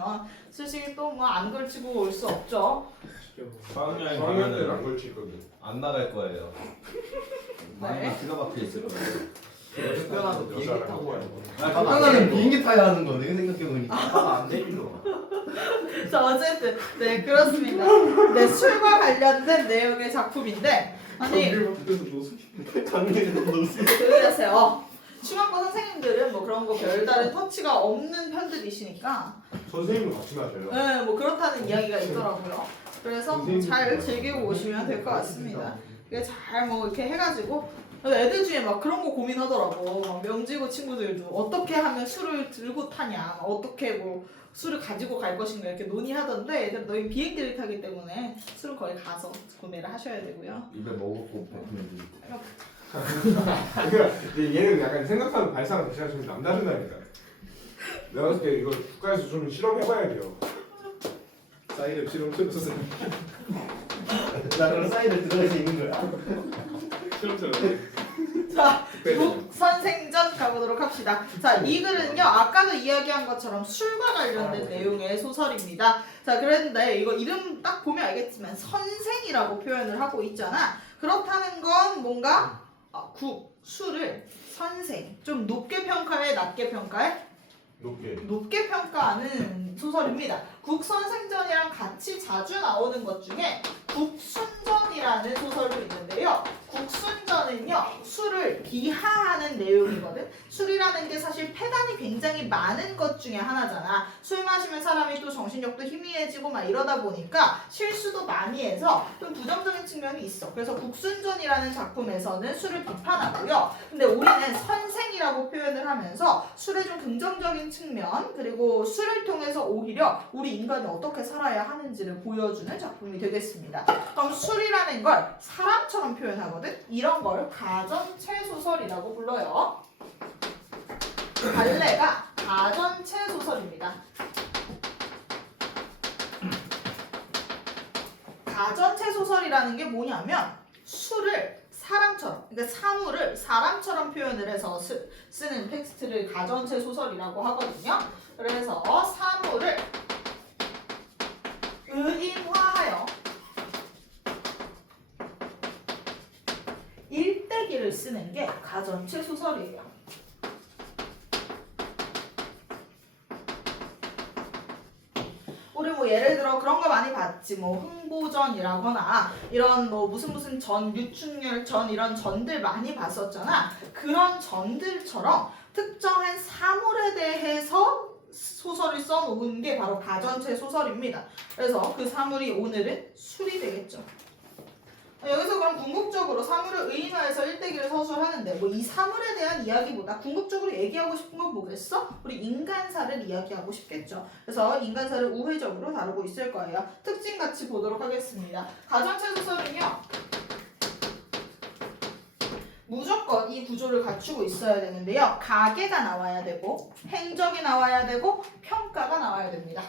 있으면 수식이 또 뭐 안 걸치고 올 수 없죠. 수학여행 수학여행 때는 안 가면 걸칠 건데. 안 나갈 거예요. 네. 기가 막혀 있을 거예요. 쫓겨나서 비행기 타고 가요. 쫓겨나면 비행기 타야 하는 거네 생각해보니까. 안 되죠. 자 어쨌든 네 그렇습니다. 네 술과 관련된 내용의 작품인데 아니 강릉에서 노숙. 그러세요. 중학교 선생님들은 뭐 그런 거 별다른 터치가 없는 편들이시니까 선생님은 같이 마셔요. 네, 뭐 그렇다는 이야기가 있더라고요. 그래서 뭐 잘 즐기고 오시면 될 것 같습니다. 이게 잘 뭐 이렇게 해가지고 애들 중에 막 그런 거 고민하더라고. 막 명지고 친구들도 어떻게 하면 술을 들고 타냐, 어떻게 뭐 술을 가지고 갈 것인가 이렇게 논의하던데 애들 너희 비행기를 타기 때문에 술은 거의 가서 구매를 하셔야 되고요. 입에 먹었고 뱉으면 근데 얘는 약간 생각하는 발상은 대신에 좀 남다르다니까. 내가 봤을 때 이거 국가에서 좀 실험해봐야 돼요. 사이드 실험실에서 나 그럼 사이드 들어가서 있는 거야? 실험처럼. 자, 국선생전 가보도록 합시다. 자, 이 글은요, 아까도 이야기한 것처럼 술과 관련된 내용의 소설입니다. 자, 그랬는데 이거 이름 딱 보면 알겠지만 선생이라고 표현을 하고 있잖아. 그렇다는 건 뭔가 술을 선생, 좀 높게 평가해, 낮게 평가해? 높게 평가하는 소설입니다. 국선생전이랑 같이 자주 나오는 것 중에 국순전이라는 소설도 있는데요. 국순전은요, 술을 비하하는 내용이거든. 술이라는 게 사실 폐단이 굉장히 많은 것 중에 하나잖아. 술 마시면 사람이 또 정신력도 희미해지고 막 이러다 보니까 실수도 많이 해서 좀 부정적인 측면이 있어. 그래서 국순전이라는 작품에서는 술을 비판하고요. 근데 우리는 선생이라고 표현을 하면서 술의 좀 긍정적인 측면, 그리고 술을 통해서 오히려 우리 인간이 어떻게 살아야 하는지를 보여주는 작품이 되겠습니다. 그럼 술이라는 걸 사람처럼 표현하거든. 이런 걸 가전체 소설이라고 불러요. 갈래가 가전체 소설입니다. 가전체 소설이라는 게 뭐냐면 술을 사람처럼, 그러니까 사물을 사람처럼 표현을 해서 쓰는 텍스트를 가전체 소설이라고 하거든요. 그래서 사물을 의인화하여 일대기를 쓰는 게 가전체 소설이에요. 우리 뭐 예를 들어 그런 거 많이 봤지. 뭐 흥보전이라거나 이런 뭐 무슨 전, 유충렬전 이런 전들 많이 봤었잖아. 그런 전들처럼 특정한 사물에 대해서 소설을 써놓은 게 바로 가전체 소설입니다. 그래서 그 사물이 오늘은 술이 되겠죠. 여기서 그럼 궁극적으로 사물을 의인화해서 일대기를 서술하는데 뭐 이 사물에 대한 이야기보다 궁극적으로 얘기하고 싶은 건 뭐겠어? 우리 인간사를 이야기하고 싶겠죠. 그래서 인간사를 우회적으로 다루고 있을 거예요. 특징 같이 보도록 하겠습니다. 가전체 소설은요, 무조건 이 구조를 갖추고 있어야 되는데요. 가계가 나와야 되고 행적이 나와야 되고 평가가 나와야 됩니다.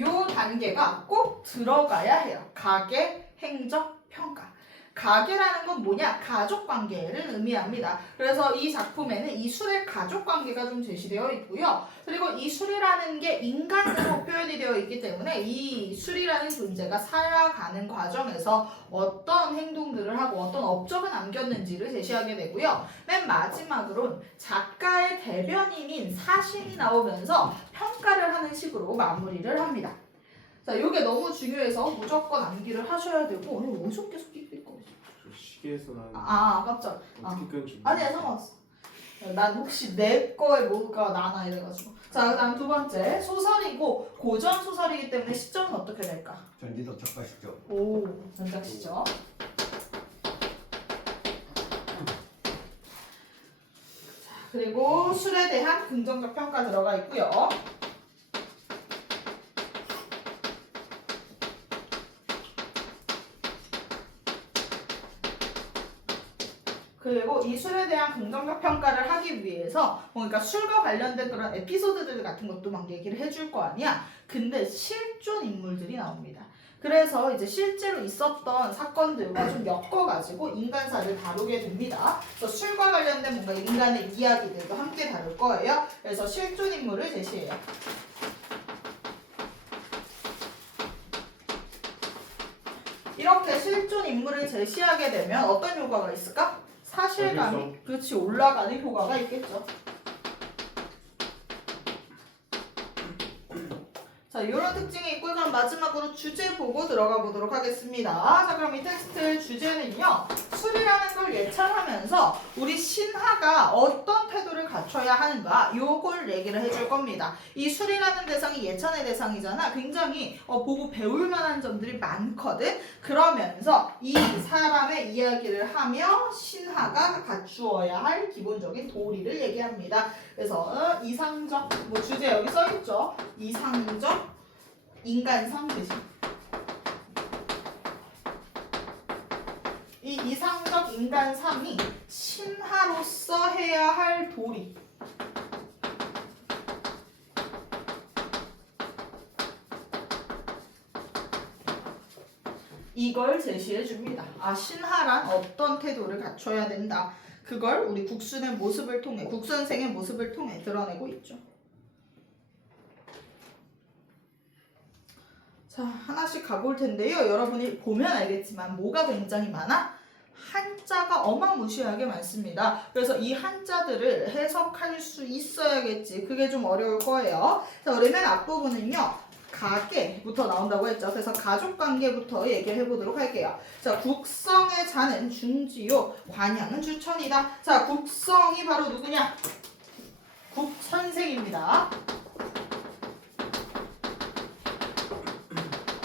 요 단계가 꼭 들어가야 해요. 가계, 행적, 평가. 가계라는 건 뭐냐? 가족관계를 의미합니다. 그래서 이 작품에는 이 술의 가족관계가 좀 제시되어 있고요. 그리고 이 술이라는 게 인간으로 표현이 되어 있기 때문에 이 술이라는 존재가 살아가는 과정에서 어떤 행동들을 하고 어떤 업적을 남겼는지를 제시하게 되고요. 맨 마지막으로는 작가의 대변인인 사신이 나오면서 평가를 하는 식으로 마무리를 합니다. 자, 요게 너무 중요해서 무조건 암기를 하셔야 되고 오늘 어디서 계속 삑삑거리죠? 저 시계에서 나는 깜짝. 어떻게 끊지? 아니야, 상관없어. 난 혹시 내 거에 뭐가 나나 이래가지고. 자, 그다음 두 번째 소설이고 고전 소설이기 때문에 시점은 어떻게 될까? 전지적 작가 시점. 오, 전작 시점. 자, 그리고 술에 대한 긍정적 평가 들어가 있고요. 그리고 이 술에 대한 긍정적 평가를 하기 위해서 그러니까 술과 관련된 그런 에피소드들 같은 것도 막 얘기를 해줄 거 아니야. 근데 실존 인물들이 나옵니다. 그래서 이제 실제로 있었던 사건들과 좀 엮어가지고 인간사를 다루게 됩니다. 그래서 술과 관련된 뭔가 인간의 이야기들도 함께 다룰 거예요. 그래서 실존 인물을 제시해요. 이렇게 실존 인물을 제시하게 되면 어떤 효과가 있을까? 사실감이 그렇지 올라가는 효과가 있겠죠. 자, 이런 특징이 있고 그럼 마지막으로 주제 보고 들어가 보도록 하겠습니다. 자, 그럼 이 텍스트 주제는요. 술이라는 걸 예찬하면서 우리 신하가 어떤 태도를 갖춰야 하는가 요걸 얘기를 해줄 겁니다. 이 술이라는 대상이 예찬의 대상이잖아. 굉장히 보고 배울 만한 점들이 많거든. 그러면서 이 사람의 이야기를 하며 신하가 갖추어야 할 기본적인 도리를 얘기합니다. 그래서 이상적 뭐 주제 여기 써있죠. 이상적 인간상 대신 이 이상적 인간상이 신하로서 해야 할 도리 이걸 제시해 줍니다. 아, 신하란 어떤 태도를 갖춰야 된다. 그걸 우리 국수의 모습을 통해 국선생의 모습을 통해 드러내고 있죠. 자, 하나씩 가볼 텐데요. 여러분이 보면 알겠지만 뭐가 굉장히 많아? 한자가 어마무시하게 많습니다. 그래서 이 한자들을 해석할 수 있어야겠지. 그게 좀 어려울 거예요. 자, 우리 맨 앞부분은요. 가계부터 나온다고 했죠. 그래서 가족관계부터 얘기를 해보도록 할게요. 자, 국성의 자는 중지요. 관양은 주천이다. 자, 국성이 바로 누구냐? 국선생입니다.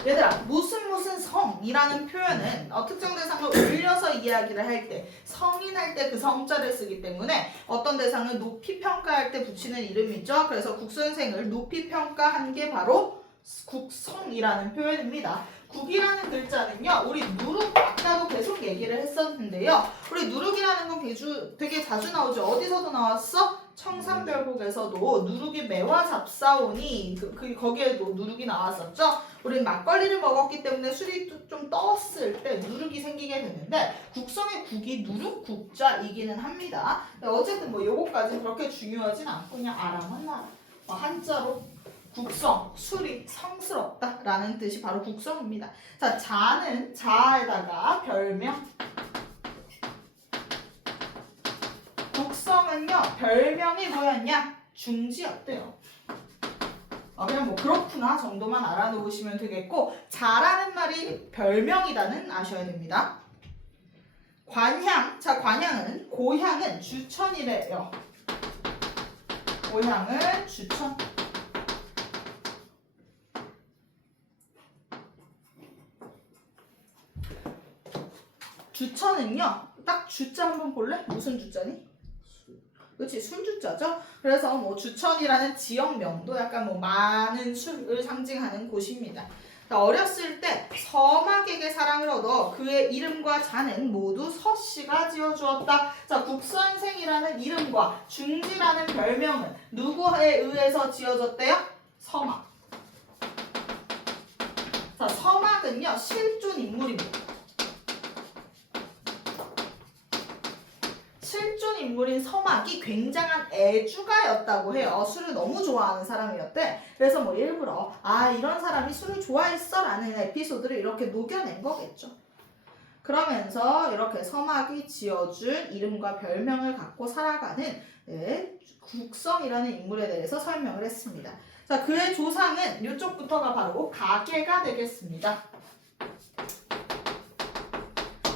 얘들아, 무슨 성이라는 표현은 특정 대상을 올려서 이야기를 할 때 성인할 때 그 성자를 쓰기 때문에 어떤 대상을 높이 평가할 때 붙이는 이름이죠. 그래서 국선생을 높이 평가한 게 바로 국성이라는 표현입니다. 국이라는 글자는요, 우리 누룩 아까도 계속 얘기를 했었는데요. 우리 누룩이라는 건 되게 자주 나오죠. 어디서도 나왔어? 청산별곡에서도 누룩이 매화 잡사오니 거기에도 누룩이 나왔었죠. 우리 막걸리를 먹었기 때문에 술이 좀 떴을 때 누룩이 생기게 되는데 국성의 국이 누룩 국자이기는 합니다. 어쨌든 뭐 요거까지 그렇게 중요하진 않고 그냥 알아만 놔라. 한자로 국성, 술이 성스럽다 라는 뜻이 바로 국성입니다. 자, 자는 자에다가 별명. 국성은요, 별명이 뭐였냐? 중지였대요. 그냥 뭐 그렇구나 정도만 알아놓으시면 되겠고, 자라는 말이 별명이다는 아셔야 됩니다. 관향, 자, 관향은 고향은 주천이래요. 고향은 주천. 주천은요, 딱 주자 한번 볼래? 무슨 주자니? 그렇지, 술주자죠. 그래서 뭐 주천이라는 지역명도 약간 뭐 많은 술을 상징하는 곳입니다. 어렸을 때 서막에게 사랑을 얻어 그의 이름과 자는 모두 서씨가 지어주었다. 자, 국선생이라는 이름과 중지라는 별명은 누구에 의해서 지어졌대요? 서막. 자, 서막은요, 실존 인물입니다. 실존 인물인 서막이 굉장한 애주가였다고 해요. 술을 너무 좋아하는 사람이었대. 그래서 뭐 일부러 이런 사람이 술을 좋아했어 라는 에피소드를 이렇게 녹여낸 거겠죠. 그러면서 이렇게 서막이 지어준 이름과 별명을 갖고 살아가는 국성이라는 인물에 대해서 설명을 했습니다. 자, 그의 조상은 이쪽부터가 바로 가계가 되겠습니다.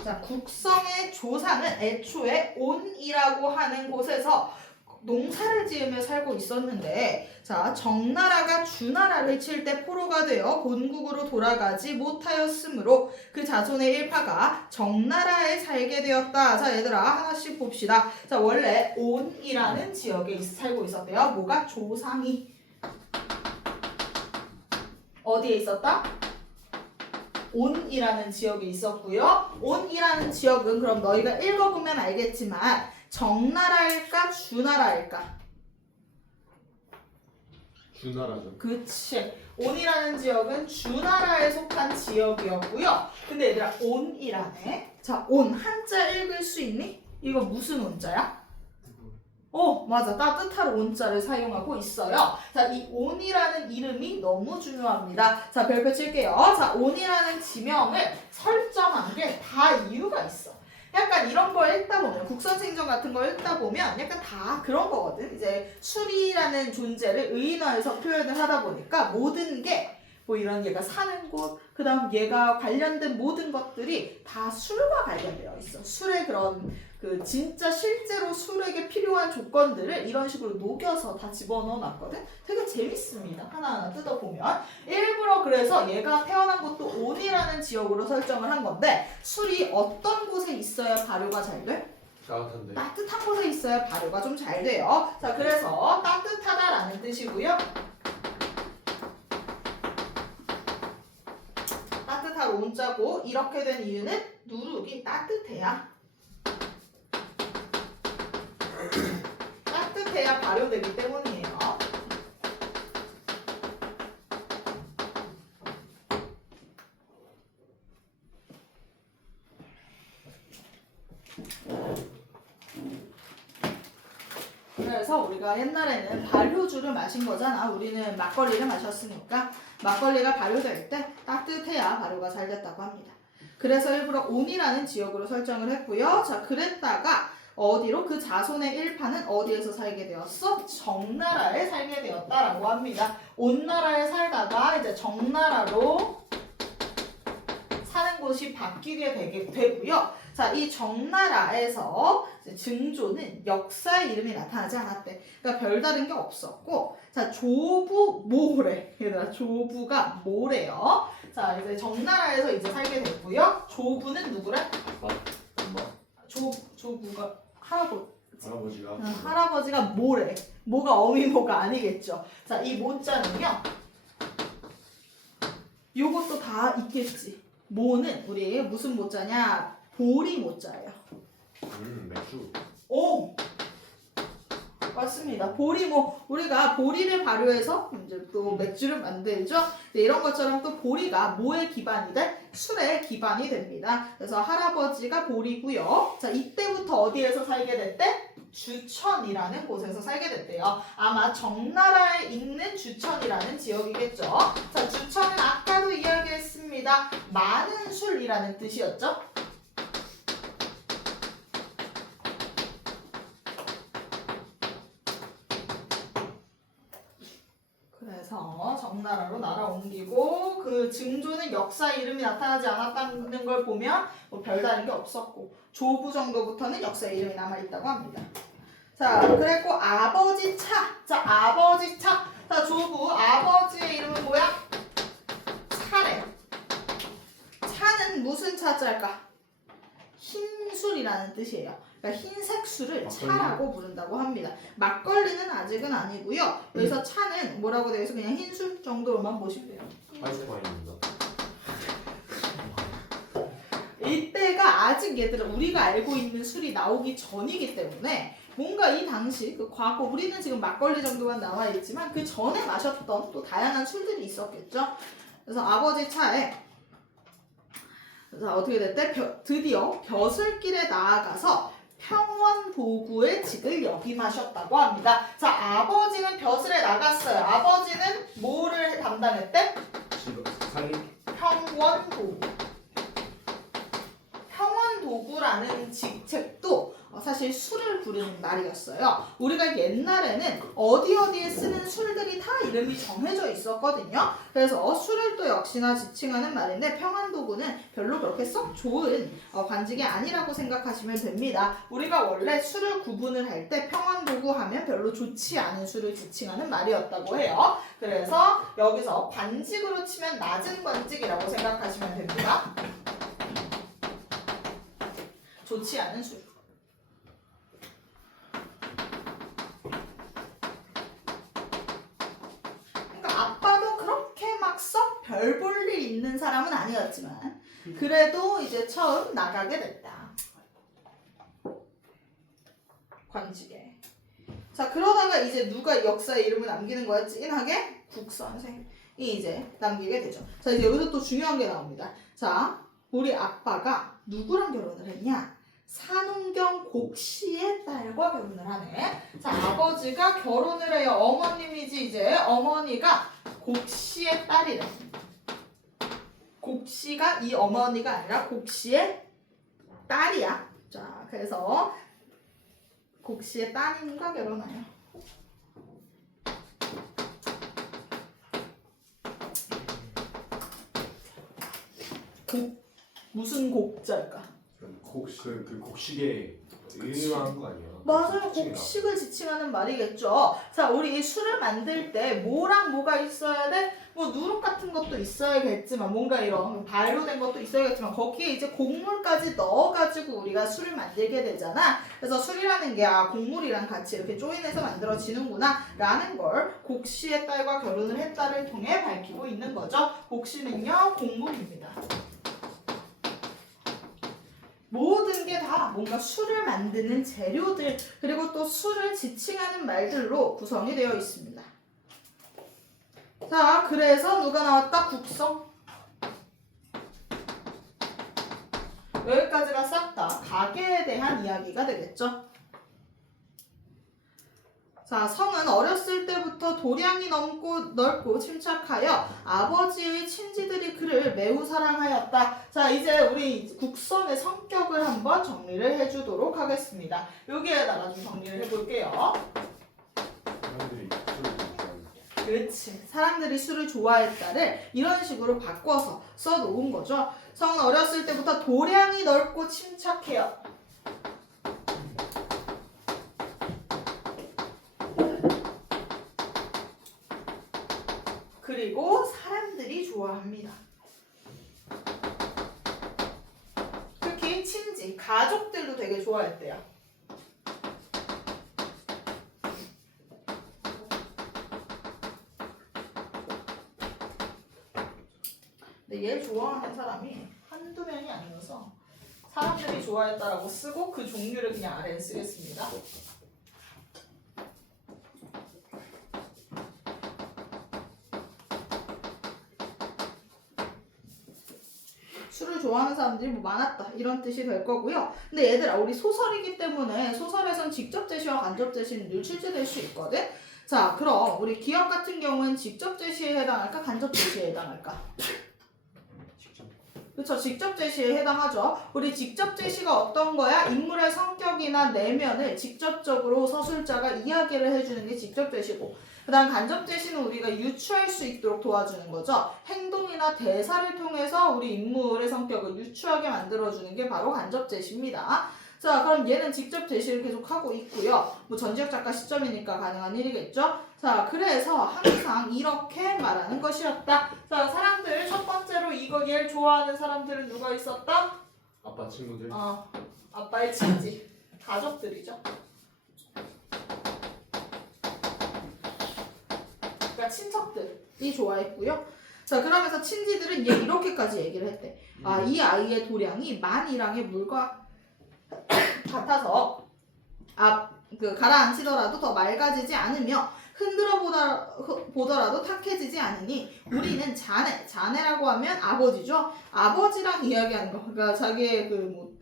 자, 국성의 조상은 애초에 온이라고 하는 곳에서 농사를 지으며 살고 있었는데, 자, 정나라가 주나라를 칠 때 포로가 되어 본국으로 돌아가지 못하였으므로 그 자손의 일파가 정나라에 살게 되었다. 자, 얘들아 하나씩 봅시다. 자, 원래 온이라는 지역에 살고 있었대요. 뭐가? 조상이. 어디에 있었다? 온이라는 지역에 있었고요. 온이라는 지역은 그럼 너희가 읽어보면 알겠지만 정나라일까 주나라일까? 주나라죠. 그치. 온이라는 지역은 주나라에 속한 지역이었고요. 근데 얘들아 온이라네. 자, 온 한자 읽을 수 있니? 이거 무슨 온자야? 맞아. 따뜻할 온자를 사용하고 있어요. 자, 이 온이라는 이름이 너무 중요합니다. 자, 별표 칠게요. 자, 온이라는 지명을 설정한 게 다 이유가 있어. 약간 이런 걸 읽다 보면, 국선생전 같은 걸 읽다 보면 약간 다 그런 거거든. 이제 술이라는 존재를 의인화해서 표현을 하다 보니까 모든 게 뭐 이런 얘가 사는 곳, 그 다음 얘가 관련된 모든 것들이 다 술과 관련되어 있어. 술의 그런 그 진짜 실제로 술에게 필요한 조건들을 이런 식으로 녹여서 다 집어넣어 놨거든. 되게 재밌습니다. 하나하나 뜯어보면. 일부러 그래서 얘가 태어난 곳도 온이라는 지역으로 설정을 한 건데 술이 어떤 곳에 있어야 발효가 잘 돼? 따뜻한데. 따뜻한 곳에 있어야 발효가 좀 잘 돼요. 자, 그래서 따뜻하다라는 뜻이고요. 따뜻할 온자고 이렇게 된 이유는 누룩이 따뜻해야 발효되기 때문이에요. 그래서 우리가 옛날에는 발효주를 마신 거잖아. 우리는 막걸리를 마셨으니까 막걸리가 발효될 때 따뜻해야 발효가 잘 됐다고 합니다. 그래서 일부러 온이라는 지역으로 설정을 했고요. 자, 그랬다가 어디로? 그 자손의 일파는 어디에서 살게 되었어? 정나라에 살게 되었다라고 합니다. 온나라에 살다가 이제 정나라로 사는 곳이 바뀌게 되고요. 자, 이 정나라에서 증조는 역사의 이름이 나타나지 않았대. 그러니까 별다른 게 없었고, 자, 조부 모래. 얘들아, 조부가 모래요. 자, 이제 정나라에서 이제 살게 됐고요. 조부는 누구래? 조부가 할아버지가. 할아버지가 모래. 모가 어미모가 아니겠죠. 자, 이 모자는요. 요것도 다 있겠지. 모는 우리 무슨 모자냐? 보리 모자예요. 맥주. 오! 맞습니다. 보리모. 우리가 보리를 발효해서 이제 또 맥주를 만들죠. 네, 이런 것처럼 또 보리가 뭐의 기반이 돼? 술의 기반이 됩니다. 그래서 할아버지가 보리고요. 자, 이때부터 어디에서 살게 됐대? 주천이라는 곳에서 살게 됐대요. 아마 정나라에 있는 주천이라는 지역이겠죠. 자, 주천은 아까도 이야기했습니다. 많은 술이라는 뜻이었죠. 그래서 정나라로 나라 옮기고 그 증조는 역사 이름이 나타나지 않았다는 걸 보면 뭐 별다른 게 없었고 조부 정도부터는 역사 이름이 남아있다고 합니다. 자, 그랬고 아버지 차. 자, 아버지 차. 자, 조부 아버지의 이름은 뭐야? 차래. 차는 무슨 차자일까? 흰술이라는 뜻이에요. 그러니까 흰색 술을 차라고 부른다고 합니다. 막걸리는 아직은 아니고요. 그래서 차는 뭐라고 되어 있어? 그냥 흰술 정도로만 보시면 돼요. 아이스파인입니다. 이때가 아직 얘들아 우리가 알고 있는 술이 나오기 전이기 때문에 뭔가 이 당시 그 과거 우리는 지금 막걸리 정도만 나와 있지만 그 전에 마셨던 또 다양한 술들이 있었겠죠. 그래서 아버지 차에 자, 어떻게 됐대? 드디어 벼슬길에 나아가서 평원도구의 직을 역임하셨다고 합니다. 자, 아버지는 벼슬에 나갔어요. 아버지는 뭐를 담당했대? 평원도구. 평원도구라는 직책도 사실 술을 부르는 말이었어요. 우리가 옛날에는 어디에 쓰는 술들이 다 이름이 정해져 있었거든요. 그래서 술을 또 역시나 지칭하는 말인데 평안도구는 별로 그렇게 썩 좋은 관직이 아니라고 생각하시면 됩니다. 우리가 원래 술을 구분을 할 때 평안도구 하면 별로 좋지 않은 술을 지칭하는 말이었다고 해요. 그래서 여기서 관직으로 치면 낮은 관직이라고 생각하시면 됩니다. 좋지 않은 술. 아빠도 그렇게 막 썩 별 볼 일 있는 사람은 아니었지만 그래도 이제 처음 나가게 됐다. 관직에. 자, 그러다가 이제 누가 역사에 이름을 남기는 거야? 찐하게 국선생이 이제 남기게 되죠. 자, 이제 여기서 또 중요한 게 나옵니다. 자, 우리 아빠가 누구랑 결혼을 했냐? 산운경 곡씨의 딸과 결혼을 하네. 자, 아버지가 결혼을 해요. 어머님이지 이제. 어머니가 곡씨의 딸이래. 곡씨가 이 어머니가 아니라 곡씨의 딸이야. 자, 그래서 곡씨의 따님과 결혼해요. 무슨 곡자일까? 그 곡식에 의미한 거 아니야? 맞아요. 지칭이라. 곡식을 지칭하는 말이겠죠. 자, 우리 이 술을 만들 때 뭐랑 뭐가 있어야 돼? 뭐 누룩 같은 것도 있어야겠지만 뭔가 이런 발효된 것도 있어야겠지만 거기에 이제 곡물까지 넣어가지고 우리가 술을 만들게 되잖아. 그래서 술이라는 게 곡물이랑 같이 이렇게 조인해서 만들어지는구나 라는 걸 곡씨의 딸과 결혼을 했다를 통해 밝히고 있는 거죠. 곡씨는요 곡물입니다. 모든 게 다 뭔가 술을 만드는 재료들 그리고 또 술을 지칭하는 말들로 구성이 되어 있습니다. 자, 그래서 누가 나왔다? 국성. 여기까지가 싹 다 가계에 대한 이야기가 되겠죠. 자, 성은 어렸을 때부터 도량이 넓고 침착하여 아버지의 친지들이 그를 매우 사랑하였다. 자, 이제 우리 국성의 성격을 한번 정리를 해주도록 하겠습니다. 여기에다가 좀 정리를 해볼게요. 사람들이 술을 좀 좋아하는. 그렇지. 사람들이 술을 좋아했다를 이런 식으로 바꿔서 써놓은 거죠. 성은 어렸을 때부터 도량이 넓고 침착해요. 그리고 사람들이 좋아합니다. 특히 친지, 가족들도 되게 좋아했대요. 근데 얘 좋아하는 사람이 한두 명이 아니어서 사람들이 좋아했다라고 쓰고 그 종류를 그냥 아래에 쓰겠습니다. 술을 좋아하는 사람들이 뭐 많았다 이런 뜻이 될 거고요. 근데 얘들아 우리 소설이기 때문에 소설에선 직접 제시와 간접 제시는 늘 출제될 수 있거든. 자, 그럼 우리 기억 같은 경우는 직접 제시에 해당할까 간접 제시에 해당할까? 그렇죠. 직접 제시에 해당하죠. 우리 직접 제시가 어떤 거야? 인물의 성격이나 내면을 직접적으로 서술자가 이야기를 해주는 게 직접 제시고, 그 다음 간접 제시는 우리가 유추할 수 있도록 도와주는 거죠. 행동이나 대사를 통해서 우리 인물의 성격을 유추하게 만들어주는 게 바로 간접 제시입니다. 자, 그럼 얘는 직접 제시를 계속 하고 있고요. 뭐 전지적 작가 시점이니까 가능한 일이겠죠. 자, 그래서 항상 이렇게 말하는 것이었다. 자, 사람들 첫 번째로 이거 얘를 좋아하는 사람들은 누가 있었다? 아빠 친구들. 아빠의 친지, 가족들이죠. 그러니까 친척들이 좋아했고요. 자, 그러면서 친지들은 얘 이렇게까지 얘기를 했대. 이 아이의 도량이 만이랑의 물과 같아서 가라앉히더라도 더 맑아지지 않으며 흔들어 보더라도 탁해지지 않으니 우리는 자네라고 하면 아버지죠. 아버지랑 이야기하는 거, 그러니까 자기의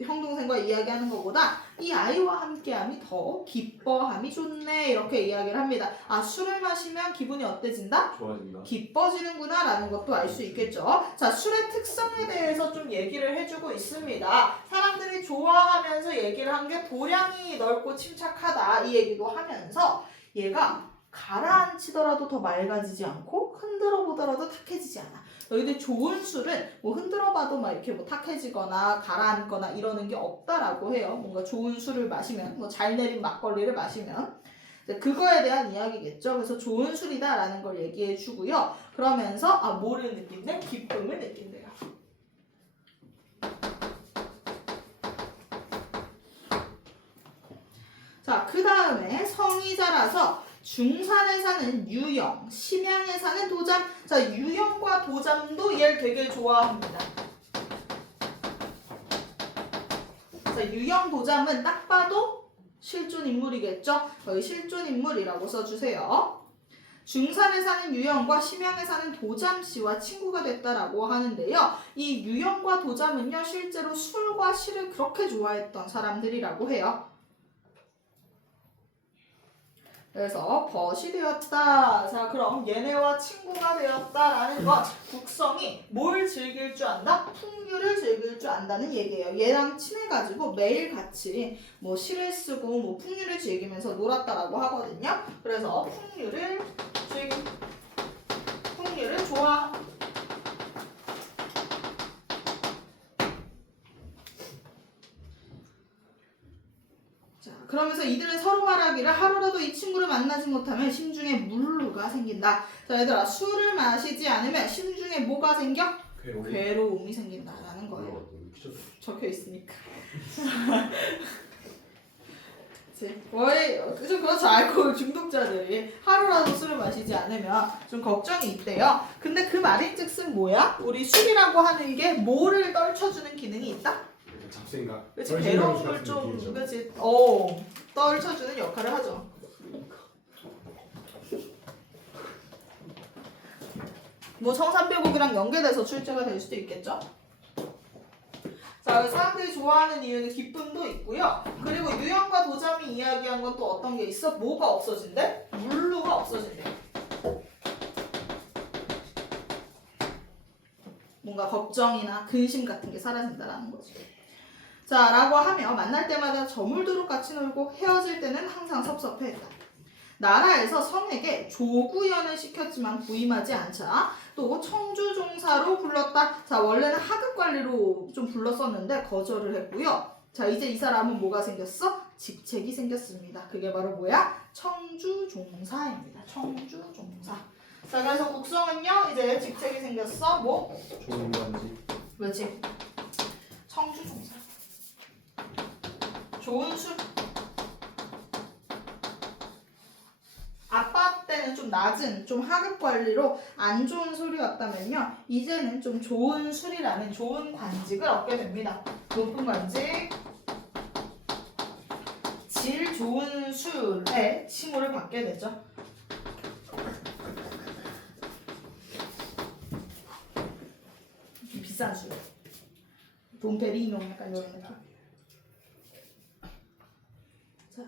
형 동생과 이야기하는 것보다 이 아이와 함께함이 더 기뻐함이 좋네 이렇게 이야기를 합니다. 술을 마시면 기분이 어때진다? 좋아진다. 기뻐지는구나 라는 것도 알 수 있겠죠. 자, 술의 특성에 대해서 좀 얘기를 해주고 있습니다. 사람들이 좋아하면서 얘기를 한 게 도량이 넓고 침착하다 이 얘기도 하면서 얘가 가라앉히더라도 더 맑아지지 않고 흔들어 보더라도 탁해지지 않아. 너희들 좋은 술은 뭐 흔들어 봐도 막 이렇게 뭐 탁해지거나 가라앉거나 이러는 게 없다라고 해요. 뭔가 좋은 술을 마시면, 뭐 잘 내린 막걸리를 마시면 그거에 대한 이야기겠죠. 그래서 좋은 술이다라는 걸 얘기해 주고요. 그러면서 뭐를 느낀대? 기쁨을 느낀대요. 자, 그 다음에 성이 자라서 중산에 사는 유영, 심양에 사는 도잠. 자, 유영과 도잠도 얘를 되게 좋아합니다. 자, 유영, 도잠은 딱 봐도 실존 인물이겠죠? 여기 실존 인물이라고 써주세요. 중산에 사는 유영과 심양에 사는 도잠씨와 친구가 됐다라고 하는데요. 이 유영과 도잠은요, 실제로 술과 시를 그렇게 좋아했던 사람들이라고 해요. 그래서 벗이 되었다. 자, 그럼 얘네와 친구가 되었다라는 건 국성이 뭘 즐길 줄 안다? 풍류를 즐길 줄 안다는 얘기예요. 얘랑 친해가지고 매일 같이 뭐 시를 쓰고 뭐 풍류를 즐기면서 놀았다라고 하거든요. 그래서 풍류를 좋아. 자, 그러면서 이들은 서로 말하기를 하루라도 이 친구를 만나지 못하면 심중에 물루가 생긴다. 자, 얘들아, 술을 마시지 않으면 심중에 뭐가 생겨? 괴로움이 생긴다라는 거예요. 적혀 있으니까. 거의 그렇죠. 알코올 중독자들이 하루라도 술을 마시지 않으면 좀 걱정이 있대요. 근데 그 말인즉슨 뭐야? 우리 술이라고 하는 게 뭐를 떨쳐주는 기능이 있다? 잡생각. 그렇지. 괴로움을 좀 그렇지. 떨쳐주는 역할을 하죠. 뭐 청산표곡이랑 연계돼서 출제가 될 수도 있겠죠. 자, 사람들이 좋아하는 이유는 기쁨도 있고요. 그리고 유영과 도잠이 이야기한 건 또 어떤 게 있어? 뭐가 없어진대? 물루가 없어진대. 뭔가 걱정이나 근심 같은 게 사라진다라는 거지. 자, 라고 하며 만날 때마다 저물도록 같이 놀고 헤어질 때는 항상 섭섭해했다. 나라에서 성에게 조구연을 시켰지만 부임하지 않자 또 청주종사로 불렀다. 자, 원래는 하급관리로 좀 불렀었는데 거절을 했고요. 자, 이제 이 사람은 뭐가 생겼어? 직책이 생겼습니다. 그게 바로 뭐야? 청주종사입니다. 청주종사. 자, 그래서 국성은요, 이제 직책이 생겼어. 뭐? 좋은 건지. 그렇지. 청주종사. 좋은 술. 아빠 때는 좀 낮은, 좀 하급 관리로 안 좋은 술이었다면요, 이제는 좀 좋은 술이라는 좋은 관직을 얻게 됩니다. 높은 관직, 질 좋은 술에 칭호를 받게 되죠. 좀 비싼 술. 돈페리노 약간 이런 느낌. 자.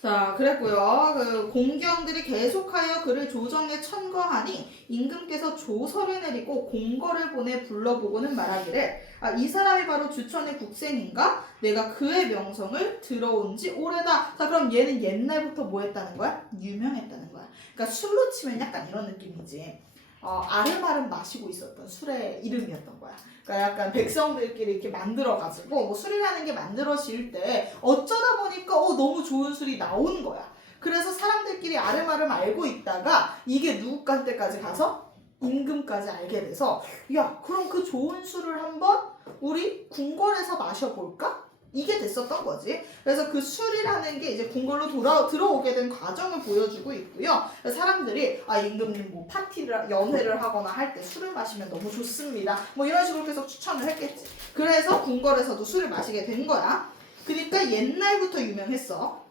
자, 그랬고요. 그 공경들이 계속하여 그를 조정에 천거하니 임금께서 조서를 내리고 공거를 보내 불러보고는 말하기를 이 사람이 바로 주천의 국생인가? 내가 그의 명성을 들어온 지 오래다. 자, 그럼 얘는 옛날부터 뭐 했다는 거야? 유명했다는 거야. 그러니까 술로 치면 약간 이런 느낌이지. 아름아름 마시고 있었던 술의 이름이었던 거야. 그러니까 약간 백성들끼리 이렇게 만들어가지고 뭐 술이라는 게 만들어질 때 어쩌다 보니까 너무 좋은 술이 나오는 거야. 그래서 사람들끼리 아름아름 알고 있다가 이게 누구한테까지 가서 임금까지 알게 돼서 야, 그럼 그 좋은 술을 한번 우리 궁궐에서 마셔볼까? 이게 됐었던 거지. 그래서 그 술이라는 게 이제 궁궐로 들어오게 된 과정을 보여주고 있고요. 사람들이 임금님 뭐 파티를 연회를 하거나 할 때 술을 마시면 너무 좋습니다. 뭐 이런 식으로 계속 추천을 했겠지. 그래서 궁궐에서도 술을 마시게 된 거야. 그러니까 옛날부터 유명했어.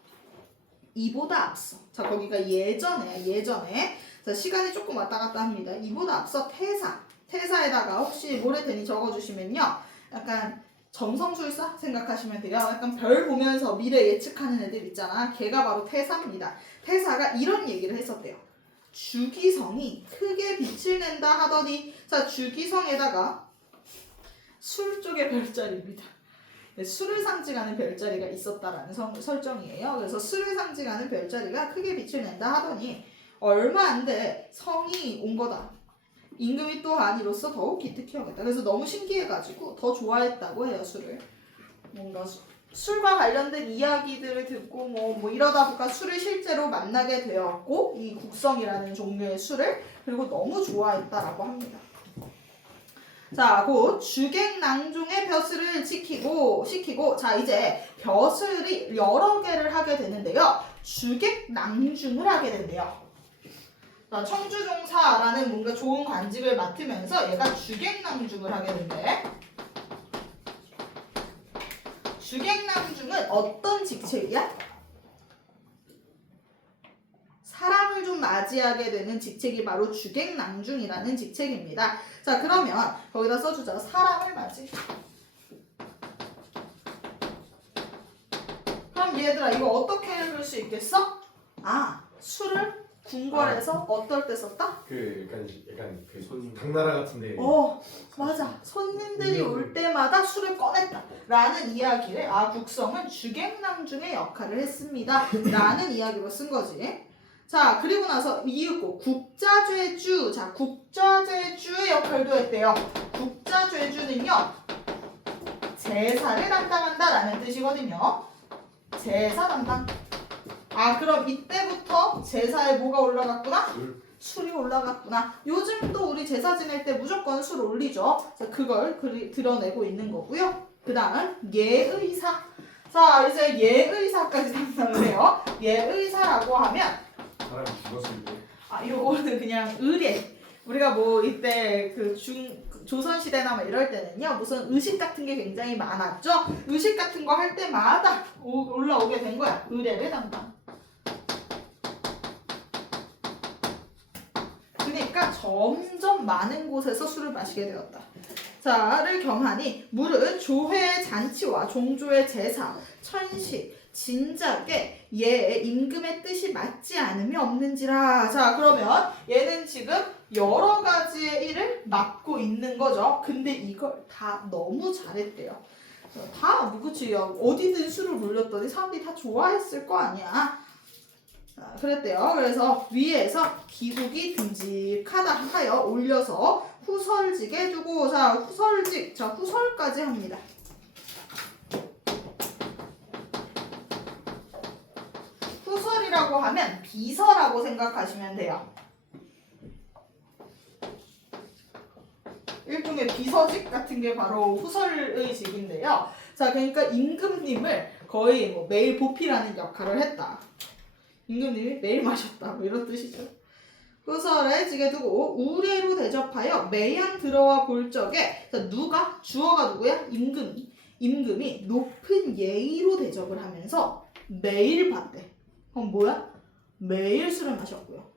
이보다 앞서. 자, 거기가 예전에. 자, 시간이 조금 왔다 갔다 합니다. 이보다 앞서 태사에다가 혹시 모를 테니 적어주시면요. 약간 점성술사 생각하시면 돼요. 약간 별 보면서 미래 예측하는 애들 있잖아. 걔가 바로 태사입니다. 태사가 이런 얘기를 했었대요. 주기성이 크게 빛을 낸다 하더니, 자, 주기성에다가 술 쪽의 별자리입니다. 네, 술을 상징하는 별자리가 있었다라는 설정이에요. 그래서 술을 상징하는 별자리가 크게 빛을 낸다 하더니 얼마 안 돼 성이 온 거다. 임금이 또한 이로써 더욱 기특히 여겼다. 그래서 너무 신기해가지고 더 좋아했다고 해요, 술을. 뭔가 술과 관련된 이야기들을 듣고 뭐 이러다 보니까 술을 실제로 만나게 되었고, 이 국성이라는 종류의 술을, 그리고 너무 좋아했다라고 합니다. 자, 곧 주객낭종의 벼슬을 시키고, 자, 이제 벼슬이 여러 개를 하게 되는데요. 주객낭중을 하게 된대요. 청주종사라는 뭔가 좋은 관직을 맡으면서 얘가 주객낭중을 하게 된대. 주객낭중은 어떤 직책이야? 사람을 좀 맞이하게 되는 직책이 바로 주객낭중이라는 직책입니다. 자, 그러면 거기다 써주자. 사람을 맞이. 그럼 얘들아 이거 어떻게 읽을 수 있겠어? 아, 술을 궁궐에서 어떨 때 썼다? 그 약간 그 손 당나라 같은데. 맞아. 손님들이 올 때마다 술을 꺼냈다 라는 이야기를 국성은 주객낭중의 역할을 했습니다 라는 이야기로 쓴 거지. 자, 그리고 나서 이윽고 국자죄주. 자, 국자죄주의 역할도 했대요. 국자죄주는요 제사를 담당한다 라는 뜻이거든요. 제사 담당. 그럼 이때부터 제사에 뭐가 올라갔구나? 술이 올라갔구나. 요즘도 우리 제사 지낼 때 무조건 술 올리죠. 자, 그걸 드러내고 있는 거고요. 그 다음 예의사. 자, 이제 예의사까지 담당을 해요. 예의사라고 하면 사람이 죽었을 때. 요거는 그냥 의례. 우리가 뭐 이때 그 조선시대나 뭐 이럴 때는요 무슨 의식 같은 게 굉장히 많았죠. 의식 같은 거 할 때마다 올라오게 된 거야. 의례를 담당. 그러니까 점점 많은 곳에서 술을 마시게 되었다. 자를 겸하니 무릇 조회의 잔치와 종조의 제사, 천식, 진작에 얘의 임금의 뜻이 맞지 않음이 없는지라. 자, 그러면 얘는 지금 여러 가지의 일을 맡고 있는 거죠. 근데 이걸 다 너무 잘했대요. 다 그치, 어디든 술을 물렸더니 사람들이 다 좋아했을 거 아니야. 그랬대요. 그래서 위에서 기국이 듬직하다 하여 올려서 후설직에 두고, 자, 후설직, 자, 후설까지 합니다. 후설이라고 하면 비서라고 생각하시면 돼요. 일종의 비서직 같은 게 바로 후설의 직인데요. 자, 그러니까 임금님을 거의 뭐 매일 보필하는 역할을 했다. 임금님이 매일 마셨다. 뭐 이런 뜻이죠. 후설에 직에 두고 우례로 대접하여 매양 들어와 볼 적에, 자, 누가? 주어가 누구야? 임금이 높은 예의로 대접을 하면서 매일 봤대. 그럼 뭐야? 매일 술을 마셨고요.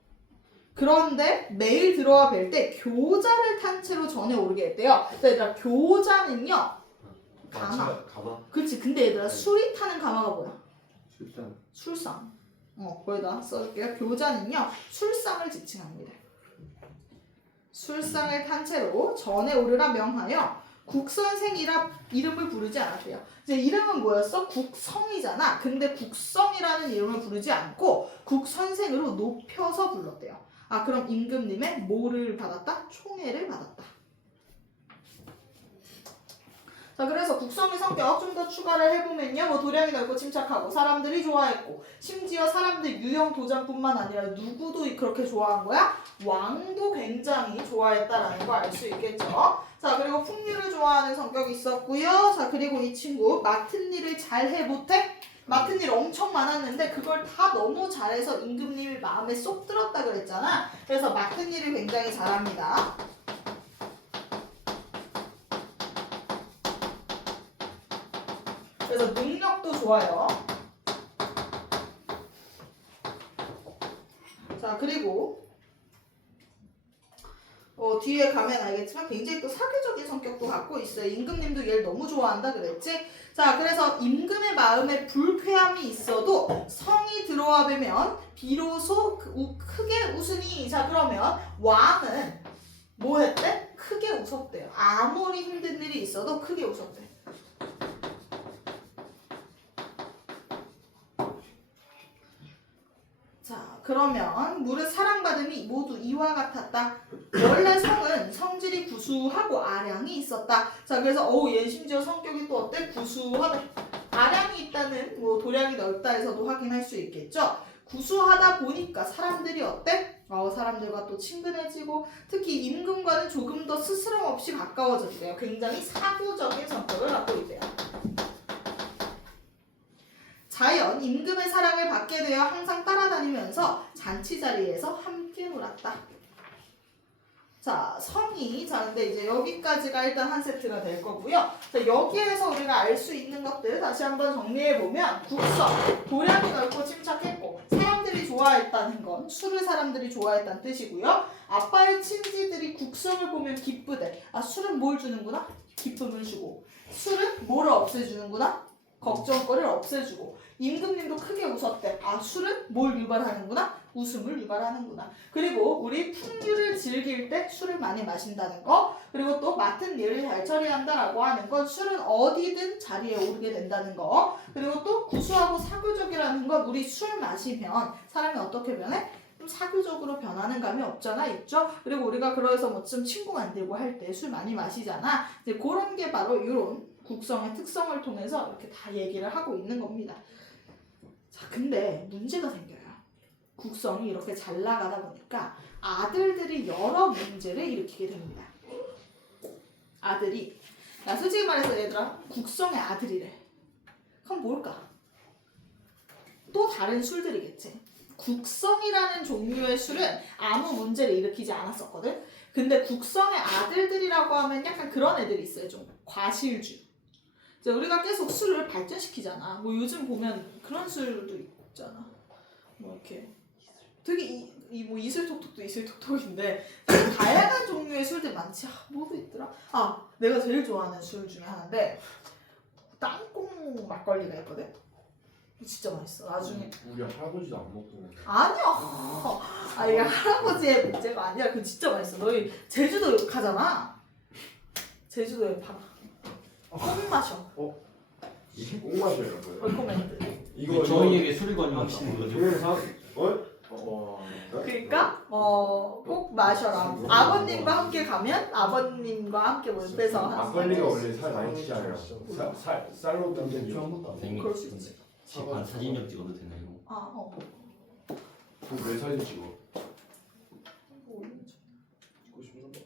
그런데 매일 들어와 뵐 때 교자를 탄 채로 전에 오르게 했대요. 얘들아, 교자는요 가마. 그렇지. 근데 얘들아 술이 타는 가마가 뭐야? 술상. 거기다 써줄게요. 교자는요 술상을 지칭합니다. 술상을 탄 채로 전에 오르라 명하여 국선생이라 이름을 부르지 않았대요. 이제 이름은 뭐였어? 국성이잖아. 근데 국성이라는 이름을 부르지 않고 국선생으로 높여서 불렀대요. 그럼 임금님의 뭐를 받았다? 총애를 받았다. 자, 그래서 국성의 성격 좀 더 추가를 해보면요, 뭐 도량이 넓고 침착하고 사람들이 좋아했고, 심지어 사람들 유형 도장뿐만 아니라 누구도 그렇게 좋아한 거야? 왕도 굉장히 좋아했다라는 거 알 수 있겠죠. 자, 그리고 풍류를 좋아하는 성격이 있었고요. 자, 그리고 이 친구 맡은 일을 잘해 못해? 맡은 일 엄청 많았는데 그걸 다 너무 잘해서 임금님이 마음에 쏙 들었다 그랬잖아. 그래서 맡은 일을 굉장히 잘합니다. 그래서 능력도 좋아요. 자, 그리고 뒤에 가면 알겠지만 굉장히 또 사교적인 성격도 갖고 있어요. 임금님도 얘를 너무 좋아한다 그랬지? 자, 그래서 임금의 마음에 불쾌함이 있어도 성이 들어와 뵈면 비로소 크게 웃으니, 자, 그러면 왕은 뭐 했대? 크게 웃었대요. 아무리 힘든 일이 있어도 크게 웃었대. 자, 그러면 무릇 사랑받음이 모두 이와 같았다. 원래 성은 성질이 구수하고 아량이 있었다. 자, 그래서 얘 심지어 성격이 또 어때? 구수하다. 아량이 있다는 뭐 도량이 넓다에서도 확인할 수 있겠죠. 구수하다 보니까 사람들이 어때? 사람들과 또 친근해지고 특히 임금과는 조금 더 스스럼 없이 가까워졌대요. 굉장히 사교적인 성격을 갖고 있대요. 자연 임금의 사랑을 받게 되어 항상 따라다니면서 잔치 자리에서 함께 놀았다. 자, 성이. 자, 근데 이제 여기까지가 일단 한 세트가 될 거고요. 자, 여기에서 우리가 알 수 있는 것들 다시 한번 정리해보면 국성, 도량이 넓고 침착했고 사람들이 좋아했다는 건 술을 사람들이 좋아했다는 뜻이고요. 아빠의 친지들이 국성을 보면 기쁘대. 아, 술은 뭘 주는구나? 기쁨을 주고. 술은 뭐를 없애주는구나? 걱정거리를 없애주고. 임금님도 크게 웃었대. 아, 술은 뭘 유발하는구나? 웃음을 유발하는구나. 그리고 우리 풍류를 즐길 때 술을 많이 마신다는 거, 그리고 또 맡은 일을 잘 처리한다라고 하는 건 술은 어디든 자리에 오르게 된다는 거, 그리고 또 구수하고 사교적이라는 건 우리 술 마시면 사람이 어떻게 변해? 좀 사교적으로 변하는 감이 없잖아, 있죠? 그리고 우리가 그래서 뭐 좀 친구 만들고 할 때 술 많이 마시잖아. 이제 그런 게 바로 이런 국성의 특성을 통해서 이렇게 다 얘기를 하고 있는 겁니다. 자, 근데 문제가 생겨요. 국성이 이렇게 잘 나가다 보니까 아들들이 여러 문제를 일으키게 됩니다. 아들이, 나 솔직히 말해서 얘들아, 국성의 아들이래. 그럼 뭘까? 또 다른 술들이겠지. 국성이라는 종류의 술은 아무 문제를 일으키지 않았었거든. 근데 국성의 아들들이라고 하면 약간 그런 애들이 있어요. 좀 과실주. 이제 우리가 계속 술을 발전시키잖아. 뭐 요즘 보면 그런 술도 있잖아. 뭐 이렇게 되게 뭐 이슬톡톡도 이슬톡톡인데 다양한 종류의 술들 많지. 아, 뭐도 있더라. 아, 내가 제일 좋아하는 술 중에 하나인데 땅콩 막걸리가 있거든. 진짜 맛있어. 나중에 우리 할아버지도 안 먹고. 아니야. 아, 이게 할아버지의 문제가 아니라 그 진짜 맛있어. 너희 제주도 가잖아. 제주도에 팔아. 꼭 마셔. 이게 꼭 마셔요. 레코멘드. 이거 저희에게 술을 권유하시는 거죠? 동영상 그러니까 꼭 마셔라. 아버님과 함께 가면 아버님과 함께 몰빼서 막걸리가 원래 살 많이 찌잖아요. 쌀로 만든 거. 선생님, 그럴 수 있지. 사진력 찍어도 되나요? 아, 왜 사진 찍어? 찍고 싶은 거.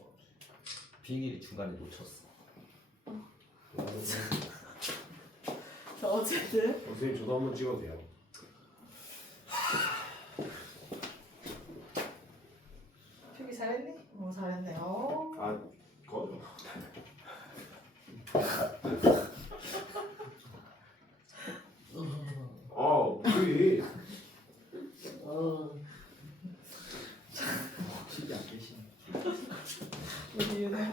비행기를 중간에 놓쳤어. 자, 어쨌든 선생님 저도 한번 찍어도 돼요? 표기 잘했니? 잘했네요. 아 꺼져. 우리 쉽지 않겠지. 우리는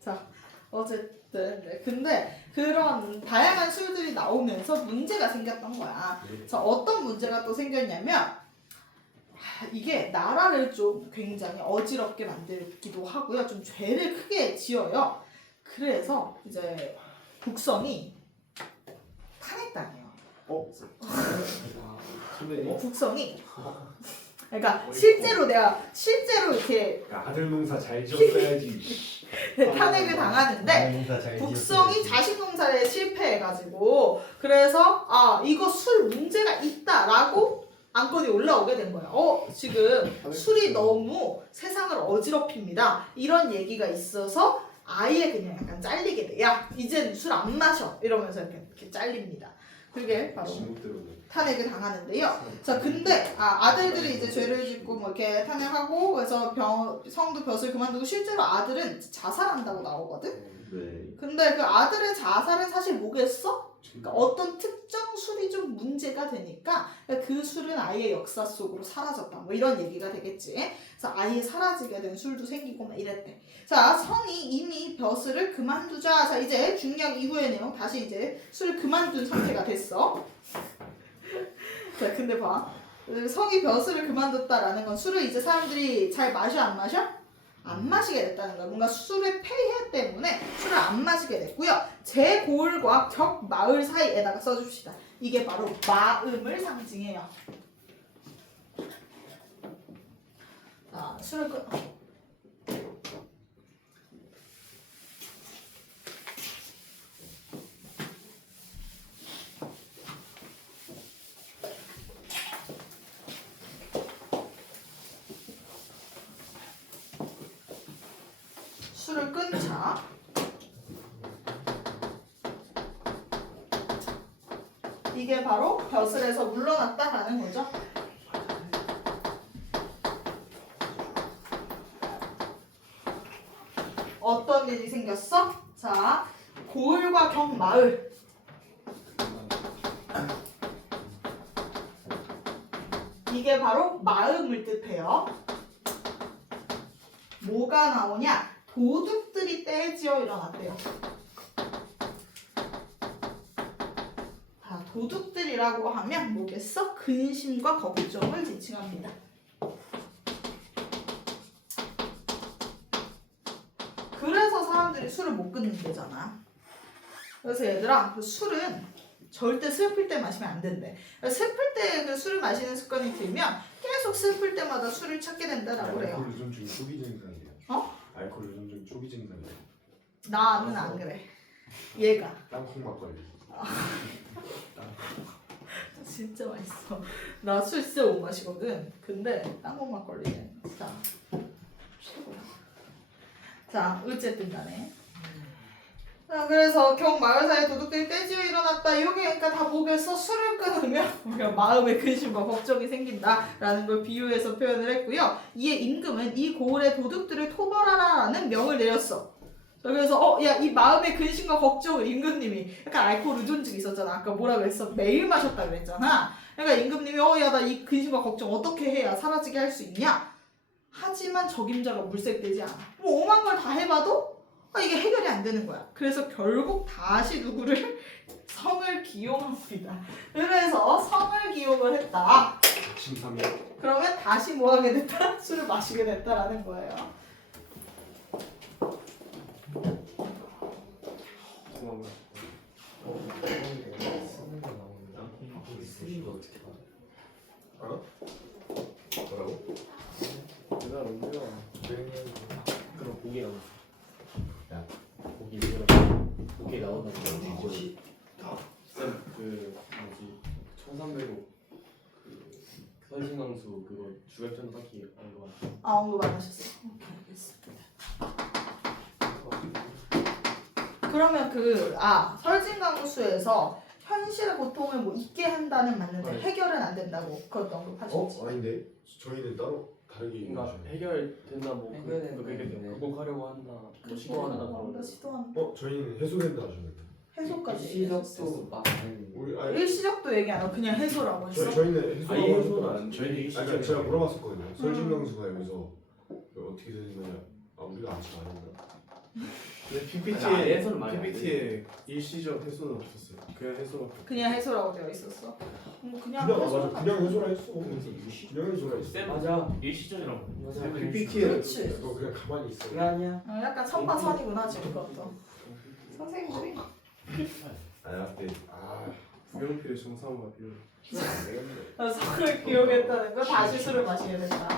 자, 어쨌든 네. 근데 그런 다양한 술들이 나오면서 문제가 생겼던 거야. 자, 어떤 문제가 또 생겼냐면 이게 나라를 좀 굉장히 어지럽게 만들기도 하고요. 좀 죄를 크게 지어요. 그래서 이제 국성이 탄핵당해요. 선배님 국성이 그러니까 실제로 이렇게 아들 농사 잘 지었어야지. 탄핵을 당하는데 국성이 자식 농사에 실패해가지고 그래서 아, 이거 술 문제가 있다라고 안건이 올라오게 된 거예요. 지금 술이 너무 세상을 어지럽힙니다. 이런 얘기가 있어서 아예 그냥 약간 잘리게 돼. 야, 이젠 술 안 마셔. 이러면서 이렇게 잘립니다. 그게 바로 탄핵을 당하는데요. 자, 근데 아들들이 이제 죄를 짓고 뭐 이렇게 탄핵하고 그래서 성도 벼슬 그만두고 실제로 아들은 자살한다고 나오거든. 네. 근데 그 아들의 자살은 사실 뭐겠어? 그러니까 어떤 특정 술이 좀 문제가 되니까 그 술은 아예 역사 속으로 사라졌다. 뭐 이런 얘기가 되겠지. 그래서 아예 사라지게 된 술도 생기고 막 이랬대. 자, 성이 이미 벼슬을 그만두자. 자, 이제 중량 이후의 내용 다시 이제 술을 그만둔 상태가 됐어. 자, 근데 봐. 성이 벼슬을 그만뒀다라는 건 술을 이제 사람들이 잘 마셔 안 마셔? 안 마시게 됐다는 거야. 뭔가 술의 폐해 때문에 술을 안 마시게 됐고요. 제골과 격마을 사이에다가 써줍시다. 이게 바로 마음을 상징해요. 자, 술을 술을 끊자. 이게 바로 벼슬에서 물러났다라는 거죠. 어떤 일이 생겼어? 자, 고을과 경마을. 이게 바로 마음을 뜻해요. 뭐가 나오냐? 도둑들이 떼지어 일어났대요. 자, 도둑들이라고 하면 뭐겠어? 근심과 걱정을 지칭합니다. 그래서 사람들이 술을 못 끊는다잖아. 그래서 얘들아, 그 술은 절대 슬플 때 마시면 안 된대. 슬플 때 그 술을 마시는 습관이 들면 계속 슬플 때마다 술을 찾게 된다라고 그래요. 알코올 요즘 초기 증상이에요. 어? 알코올 요즘 초기 증상이에요. 나는 안 그래. 얘가 땅콩 막걸리. 진짜 맛있어. 나 술 진짜 못 마시거든. 근데 땅콩 막걸리는 진짜 최고야. 자, 어쨌든 간에. 자, 그래서 경마을 사이에 도둑들이 떼지어 일어났다. 이게 그러니까 다 보겠어. 술을 끊으면 우리가 마음의 근심과 걱정이 생긴다라는 걸 비유해서 표현을 했고요. 이에 임금은 이 고을의 도둑들을 토벌하라라는 명을 내렸어. 자, 그래서 야, 이 마음의 근심과 걱정을 임금님이 약간 알코올 의존증이 있었잖아. 아까 뭐라 그랬어? 매일 마셨다 그랬잖아. 그러니까 임금님이 야, 나 이 근심과 걱정 어떻게 해야 사라지게 할 수 있냐? 하지만 적임자가 물색되지 않아. 뭐 오만 걸 다 해봐도 이게 해결이 안 되는 거야. 그래서 결국 다시 누구를? 성을 기용합니다. 그래서 성을 기용을 했다. 심삼이. 그러면 다시 뭐 하게 됐다? 술을 마시게 됐다라는 거예요. 죄송합니다. 쓰는 거 나오는데 쓰는 거 어떻게 봐? 뭐라고? 내가 언제야? 그럼 고기 나왔어. 야. 고기 내가 오케이 나온다. 그 뭐지 1300호 그 선신강수 그거 주액전 딱히 안거 같아. 언급 안 하셨어요. 오케이, 알겠습니다. 그러면 설진강수에서 현실의 고통을 뭐 잊게 한다는 맞는데 네. 해결은 안 된다고 그것도 언급하셨지. 아닌데 저희는 따로 다르게 그러니까 얘기하죠. 해결된다 뭐 해결된다. 그게 극복하려고 한다. 뭐 시도한다 뭔가 그런. 시도한 저희는 해소된다 하셨는데. 해소까지 시작도 많은. 우리 아니 일시적도 얘기 안 하고 그냥 해소라고 했어. 저희는 해소. 아예 해소는 안 저희는 아니 제가 물어봤었거든요. 설진강수가 여기서 어떻게 되는 거냐? 아 우리가 아직 아닌가? 근데 아니, PPT에 해소는 많이 안 PPT에 일시적 해소는 없었어요. 그냥 해소가 그냥 해소라고 되어 있었어. 뭐 그냥 그냥 해소. 맞아. 그냥 해소라 했어. 그냥 해소라 했어. 맞아. 일시적이라고. 맞아. PPT에 그렇지. 너 그냥 가만히 있어. 그게 아니야. 약간 선과선이구나 지금 그것도. 선생님들이. 아 근데 구경필의 정상화 필요. 성을 기억했다는 거 다시 술을 마시게 된다.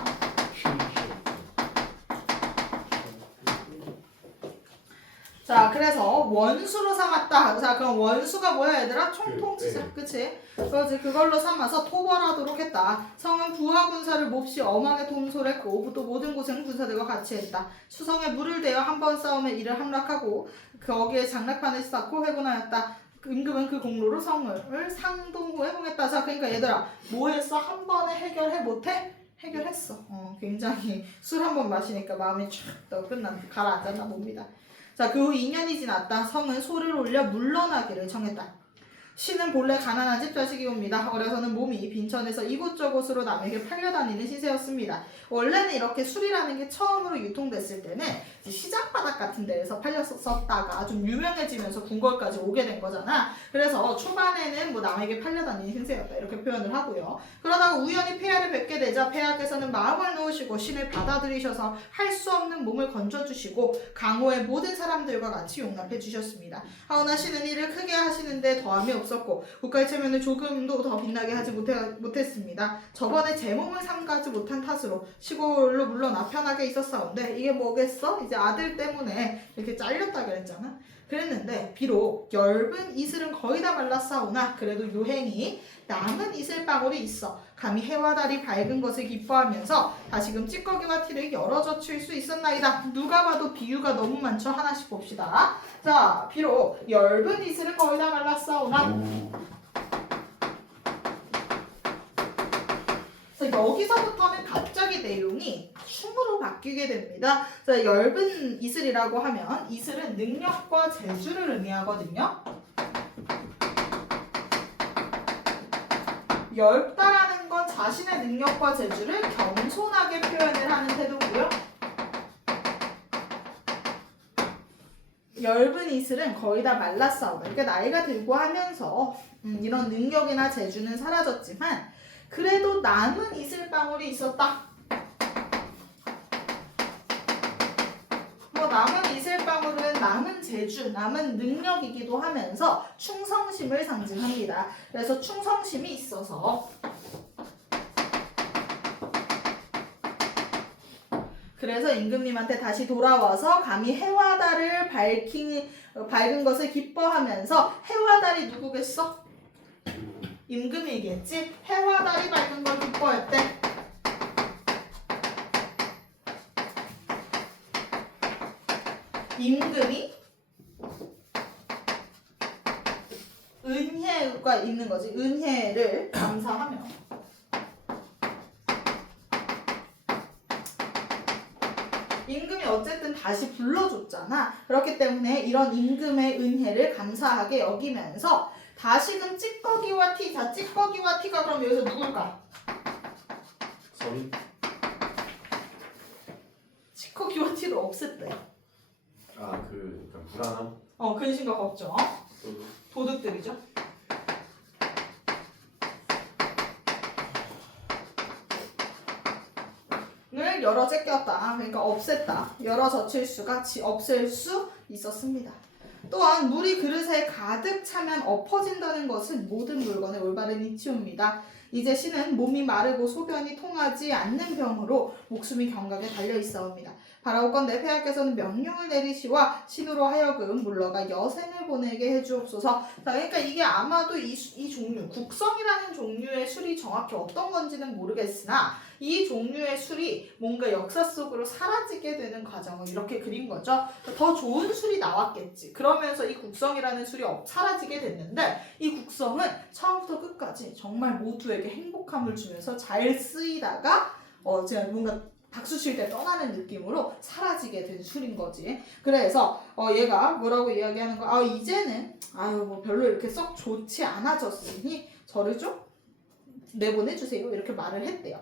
자, 그래서 원수로 삼았다. 자, 그럼 원수가 뭐야, 얘들아? 총통치자, 그치? 그래서 그걸로 삼아서 토벌하도록 했다. 성은 부하 군사를 몹시 엄하게 통솔했고 또 모든 곳은 군사들과 같이 했다. 수성에 물을 대어 한 번 싸움에 이를 함락하고 거기에 장락판을 쌓고 회군하였다. 임금은 그 공로로 성을 상동호에 봉했다. 자, 그러니까 얘들아, 뭐 했어? 한 번에 해결해 못해? 해결했어. 굉장히 술 한 번 마시니까 마음이 촥 가라앉았나 봅니다. 자, 그 후 2년이 지났다. 성은 소를 올려 물러나기를 정했다. 신은 본래 가난한 집 자식이옵니다. 어려서는 몸이 빈천에서 이곳저곳으로 남에게 팔려다니는 시세였습니다. 원래는 이렇게 술이라는 게 처음으로 유통됐을 때는 시장바닥 같은 데에서 팔렸었다가 좀 유명해지면서 궁궐까지 오게 된 거잖아. 그래서 초반에는 뭐 남에게 팔려다니는 신세였다 이렇게 표현을 하고요. 그러다가 우연히 폐하를 뵙게 되자 폐하께서는 마음을 놓으시고 신을 받아들이셔서 할 수 없는 몸을 건져주시고 강호의 모든 사람들과 같이 용납해 주셨습니다. 하오나 신은 일을 크게 하시는데 더함이 없었고 국가의 체면을 조금도 더 빛나게 하지 못했습니다. 저번에 제 몸을 삼가지 못한 탓으로 시골로 물러나 편하게 있었사온데 이게 뭐겠어? 이제 아들 때문에 이렇게 잘렸다 그랬잖아. 그랬는데 비록 엷은 이슬은 거의 다 말랐사오나 그래도 유행이 남은 이슬방울이 있어 감히 해와 달이 밝은 것을 기뻐하면서 다시금 찌꺼기와 티를 열어젖힐 수 있었나이다. 누가 봐도 비유가 너무 많죠. 하나씩 봅시다. 자, 비록 엷은 이슬은 거의 다 말랐사오나 그래서 여기서부터는 갑자기 내용이 충으로 바뀌게 됩니다. 자, 엷은 이슬이라고 하면 이슬은 능력과 재주를 의미하거든요. 엷다라는 건 자신의 능력과 재주를 겸손하게 표현을 하는 태도고요. 엷은 이슬은 거의 다 말라싸우다. 그러니까 나이가 들고 하면서 이런 능력이나 재주는 사라졌지만 그래도 남은 이슬방울이 있었다. 뭐 남은 이슬방울은 남은 재주, 남은 능력이기도 하면서 충성심을 상징합니다. 그래서 충성심이 있어서 그래서 임금님한테 다시 돌아와서 감히 해와 달을 밝은 것을 기뻐하면서 해와 달이 누구겠어? 임금이겠지? 해와 달이 밝은 걸 기뻐했대. 임금이 은혜가 있는 거지. 은혜를 감사하며 임금이 어쨌든 다시 불러줬잖아. 그렇기 때문에 이런 임금의 은혜를 감사하게 여기면서 다시금 찌꺼기와 티. 자, 찌꺼기와 티가 그럼 여기서 누굴까? 선. 찌꺼기와 티를 없앴대. 그러니까 불안함. 근심과 걱정. 또 도둑들이죠. 을 열어 제꼈다. 그러니까 없앴다. 열어 젖힐 수가 없앨 수 있었습니다. 또한 물이 그릇에 가득 차면 엎어진다는 것은 모든 물건의 올바른 이치옵니다. 이제 신은 몸이 마르고 소변이 통하지 않는 병으로 목숨이 경각에 달려있사옵니다. 바라옵건대 폐하께서는 명령을 내리시와 신으로 하여금 물러가 여생을 보내게 해주옵소서. 자, 그러니까 이게 아마도 이 종류, 국성이라는 종류의 술이 정확히 어떤 건지는 모르겠으나 이 종류의 술이 뭔가 역사 속으로 사라지게 되는 과정을 이렇게 그린 거죠. 더 좋은 술이 나왔겠지. 그러면서 이 국성이라는 술이 사라지게 됐는데 이 국성은 처음부터 끝까지 정말 모두에게 행복함을 주면서 잘 쓰이다가 제가 뭔가 박수 칠 때 떠나는 느낌으로 사라지게 된 술인 거지. 그래서 얘가 뭐라고 이야기하는 거야? 이제는 뭐 별로 이렇게 썩 좋지 않아졌으니 저를 좀 내보내주세요. 이렇게 말을 했대요.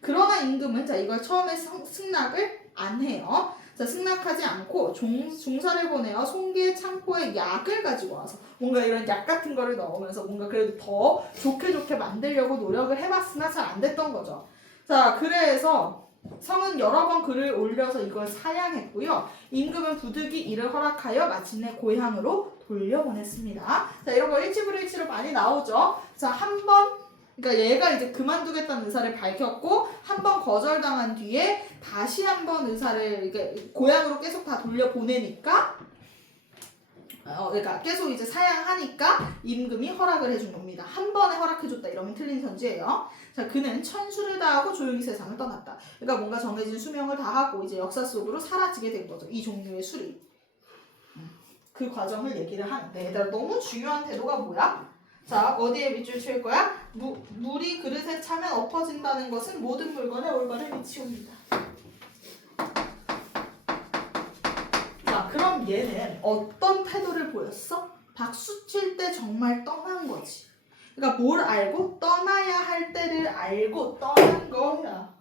그러나 임금은 자 이걸 처음에 승낙을 안 해요. 자, 승낙하지 않고 중사를 보내어 송기의 창고에 약을 가지고 와서 뭔가 이런 약 같은 거를 넣으면서 뭔가 그래도 더 좋게 만들려고 노력을 해봤으나 잘 안 됐던 거죠. 자, 그래서 성은 여러 번 글을 올려서 이걸 사양했고요. 임금은 부득이 이를 허락하여 마침내 고향으로 돌려보냈습니다. 자, 이런 거 일치불일치로 많이 나오죠. 자, 한 번 그러니까 얘가 이제 그만두겠다는 의사를 밝혔고 한 번 거절당한 뒤에 다시 한 번 의사를 이게 고향으로 계속 다 돌려보내니까 그러니까 계속 이제 사양하니까 임금이 허락을 해준 겁니다. 한 번에 허락해줬다 이러면 틀린 선지예요. 자, 그는 천수를 다하고 조용히 세상을 떠났다. 그러니까 뭔가 정해진 수명을 다하고 이제 역사 속으로 사라지게 된 거죠. 이 종류의 술이. 그 과정을 얘기를 하는데 얘들아 너무 중요한 태도가 뭐야? 자, 어디에 밑줄 칠 거야? 물이 그릇에 차면 엎어진다는 것은 모든 물건에 올바른 이치옵니다. 자, 그럼 얘는 어떤 태도를 보였어? 박수 칠 때 정말 떠난 거지. 그러니까 뭘 알고? 떠나야 할 때를 알고 떠난 거야.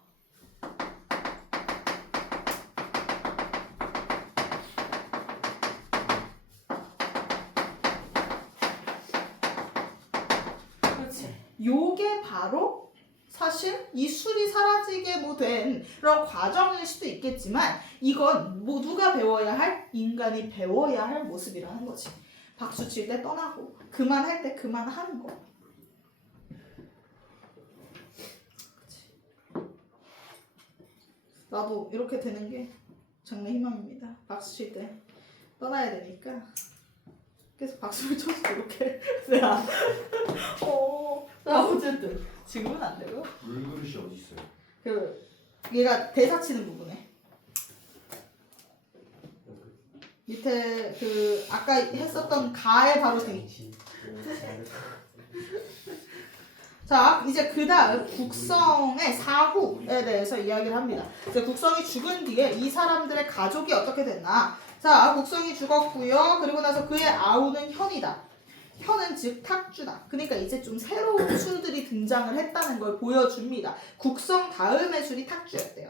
그렇지. 요게 바로 사실 이 술이 사라지게 된 그런 과정일 수도 있겠지만 이건 누가 배워야 할? 인간이 배워야 할 모습이라는 거지. 박수 칠 때 떠나고 그만할 때 그만하는 거. 그치. 나도 이렇게 되는 게 장래 희망입니다. 박수 칠 때 떠나야 되니까 계속 박수를 쳐서 이렇게 내가 나 어쨌든 지금은 안 되고 물그릇이 어디 있어요? 그 얘가 대사 치는 부분에 밑에 그 아까 했었던 가에 바로 뒤. 자, 이제 그 다음 국성의 사후에 대해서 이야기를 합니다. 이제 국성이 죽은 뒤에 이 사람들의 가족이 어떻게 됐나? 자, 국성이 죽었고요. 그리고 나서 그의 아우는 현이다. 현은 즉 탁주다. 그러니까 이제 좀 새로운 술들이 등장을 했다는 걸 보여줍니다. 국성 다음의 술이 탁주였대요.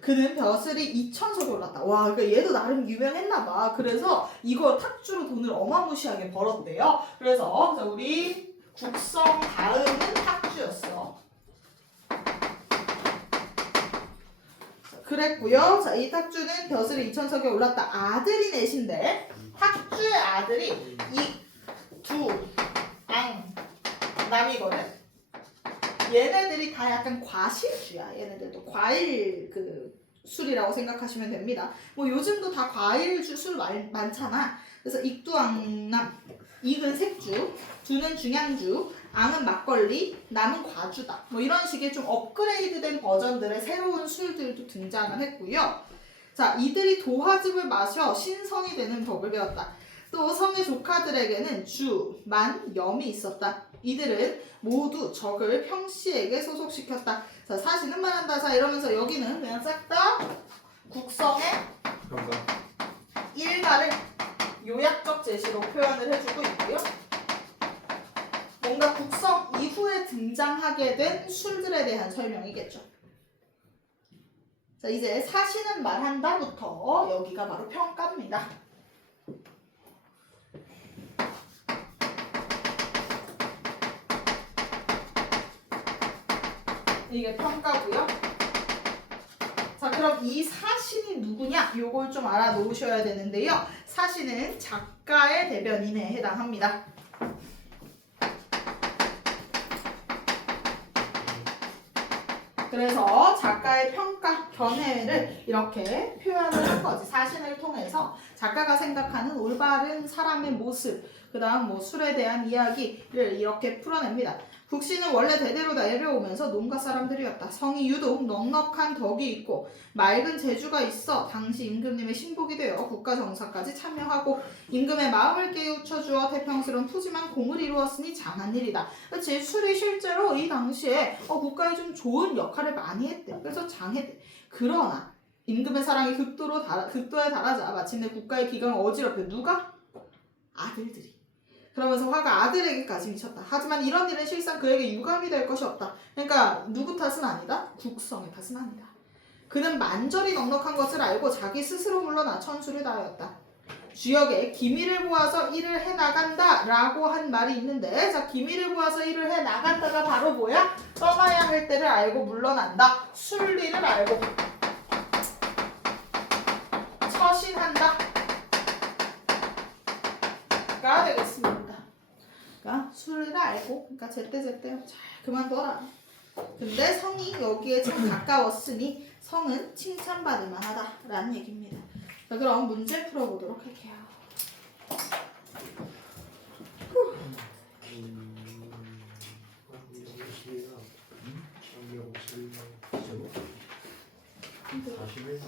그는 벼슬이 2,000석에 올랐다. 와, 그러니까 얘도 나름 유명했나봐. 그래서 이거 탁주로 돈을 어마무시하게 벌었대요. 그래서 자, 우리 국성 다음은 탁주였어. 자, 그랬고요. 자, 이 탁주는 벼슬이 2,000석에 올랐다. 아들이 넷인데 탁주의 아들이 남이거든. 얘네들이 다 약간 과실주야. 얘네들도 과일 술이라고 생각하시면 됩니다. 뭐 요즘도 다 과일주 술 많잖아. 그래서 익두왕남, 익은 색주, 두는 중향주, 앙은 막걸리, 남은 과주다. 뭐 이런 식의 좀 업그레이드된 버전들의 새로운 술들도 등장을 했고요. 자, 이들이 도화즙을 마셔 신성이 되는 법을 배웠다. 또 성의 조카들에게는 주, 만, 염이 있었다. 이들은 모두 적을 평씨에게 소속시켰다. 자, 사시는 말한다. 자, 이러면서 여기는 그냥 싹 다 국성의 감사합니다. 일가를 요약적 제시로 표현을 해주고 있고요. 뭔가 국성 이후에 등장하게 된 술들에 대한 설명이겠죠. 자, 이제 사시는 말한다부터 여기가 바로 평가입니다. 이게 평가고요. 자, 그럼 이 사신이 누구냐? 요걸 좀 알아놓으셔야 되는데요. 사신은 작가의 대변인에 해당합니다. 그래서 작가의 평가, 견해를 이렇게 표현을 한 거지. 사신을 통해서 작가가 생각하는 올바른 사람의 모습, 그 다음 뭐 술에 대한 이야기를 이렇게 풀어냅니다. 국시는 원래 대대로 내려오면서 농가 사람들이었다. 성이 유독 넉넉한 덕이 있고 맑은 재주가 있어 당시 임금님의 신복이 되어 국가 정사까지 참여하고 임금의 마음을 깨우쳐 주어 태평스러운 푸짐한 공을 이루었으니 장한 일이다. 그렇지, 술이 실제로 이 당시에 국가에 좀 좋은 역할을 많이 했대. 그래서 장했대. 그러나 임금의 사랑이 극도에 달하자 마침내 국가의 기강을 어지럽혀. 누가? 아들들이. 그러면서 화가 아들에게까지 미쳤다. 하지만 이런 일은 실상 그에게 유감이 될 것이 없다. 그러니까 누구 탓은 아니다. 국성의 탓은 아니다. 그는 만절이 넉넉한 것을 알고 자기 스스로 물러나 천수를 다하였다. 주역에 기미를 보아서 일을 해나간다 라고 한 말이 있는데, 자, 기미를 보아서 일을 해나간다가 바로 뭐야? 떠나야 할 때를 알고 물러난다. 술리를 알고 처신한다 가 되겠습니다. 그러니까 술을 알고, 그러니까 제때제때 잘 그만둬라. 근데 성이 여기에 참 가까웠으니 성은 칭찬받을 만하다라는 얘기입니다. 자, 그럼 문제 풀어보도록 할게요. 사실은